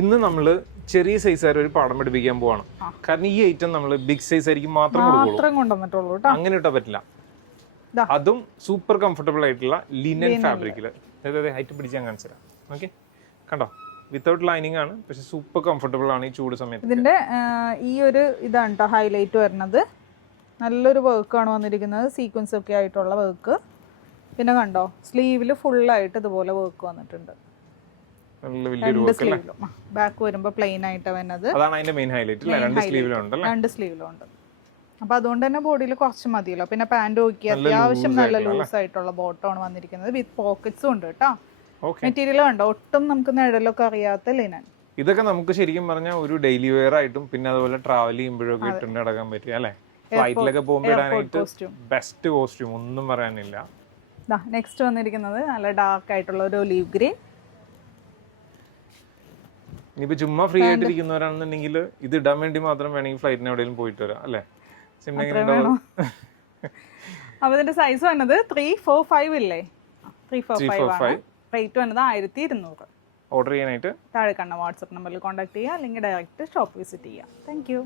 ഇന്ന് നമ്മൾ ചെറിയ സൈസുകാർ ഒരു പാഠം പഠിപ്പിക്കാൻ പോവാണ്. കാരണം ഈ ഐറ്റം നമ്മൾ ബിഗ് സൈസ് ആയിരിക്കും മാത്രം കൊടുക്കുള്ളൂ. അങ്ങനെ ഇട്ടാ പറ്റില്ല. അതും സൂപ്പർ കംഫർട്ടബിൾ ആയിട്ടുള്ള ലിനൻ ഫാബ്രിക്കില് ഹൈറ്റ് പിടിച്ച് ഞാൻ കാണിച്ചു തരാം. ഓക്കെ, കണ്ടോ? വിത്തൗട്ട് ലൈനിങ് ആണ്, പക്ഷെ സൂപ്പർ കംഫർട്ടബിൾ ആണ് ഈ ചൂട് സമയത്ത്. ഇതിന്റെ ഈ ഒരു ഇതാണ് കേട്ടോ ഹൈലൈറ്റ് വരുന്നത്. നല്ലൊരു വർക്കാണ് വന്നിരിക്കുന്നത്, സീക്വൻസ് ഒക്കെ ആയിട്ടുള്ള വർക്ക്. പിന്നെ കണ്ടോ സ്ലീവില് ഫുള്ളായിട്ട് ഇതുപോലെ വർക്ക് വന്നിട്ടുണ്ട്. രണ്ട് സ്ലീവിലും ബാക്ക് വരുമ്പോ പ്ലെയിൻ ആയിട്ട് വരുന്നത്. രണ്ട് സ്ലീവിലും ഉണ്ട്. അപ്പൊ അതുകൊണ്ട് തന്നെ ബോഡിയിൽ കുറച്ച് മതിയല്ലോ. പിന്നെ പാന്റ് നോക്കി അത്യാവശ്യം നല്ല ലൂസ് ആയിട്ടുള്ള ബോട്ടമാണ് വന്നിരിക്കുന്നത്. വിത്ത് പോക്കറ്റ്സും ഉണ്ട് കേട്ടോ. മെറ്റീരിയൽ കണ്ടോ, ഒട്ടും നമുക്ക് നിഴലൊക്കെ അറിയാത്ത ലിനൻ. ഇതൊക്കെ നമുക്ക് ശരിക്കും പറഞ്ഞാൽ ഒരു ഡെയിലി വെയർ ആയിട്ടും പിന്നെ അതുപോലെ ട്രാവൽ ചെയ്യുമ്പോഴൊക്കെ ഇട്ടുണ്ട് നടക്കാൻ പറ്റും അല്ലെ. ഫ്ലൈറ്റിലൊക്കെ പോകുമ്പോൾ ഇടാനായിട്ട് ബെസ്റ്റ് കോസ്റ്റ്യൂം, ഒന്നും പറയാനില്ല. നെക്സ്റ്റ് വന്നിരിക്കുന്നത് നല്ല ഡാർക്ക് ആയിട്ടുള്ള ഒരു ഒലീവ് ഗ്രീൻ. ഇനിയിപ്പോ ചുമ്മാ ഫ്രീ ആയിട്ടിരിക്കുന്നവരാണെന്നുണ്ടെങ്കിൽ ഇത് ഇടാൻ വേണ്ടി മാത്രം വേണമെങ്കിൽ ഫ്ലൈറ്റിന് എവിടെയെങ്കിലും പോയിട്ട് വരാം അല്ലെ. അപ്പൊ ഇതിന്റെ സൈസ് വന്നത് 345 ഇല്ലേ, 345 ആണ്. റേറ്റ് വന്നത് 1200. ഓർഡർ ചെയ്യാനായിട്ട് താഴെ കണ്ട വാട്സ്ആപ്പ് നമ്പറിൽ കോൺടാക്ട് ചെയ്യുക, അല്ലെങ്കിൽ ഡയറക്റ്റ് ഷോപ്പ് വിസിറ്റ് ചെയ്യുക. Thank you.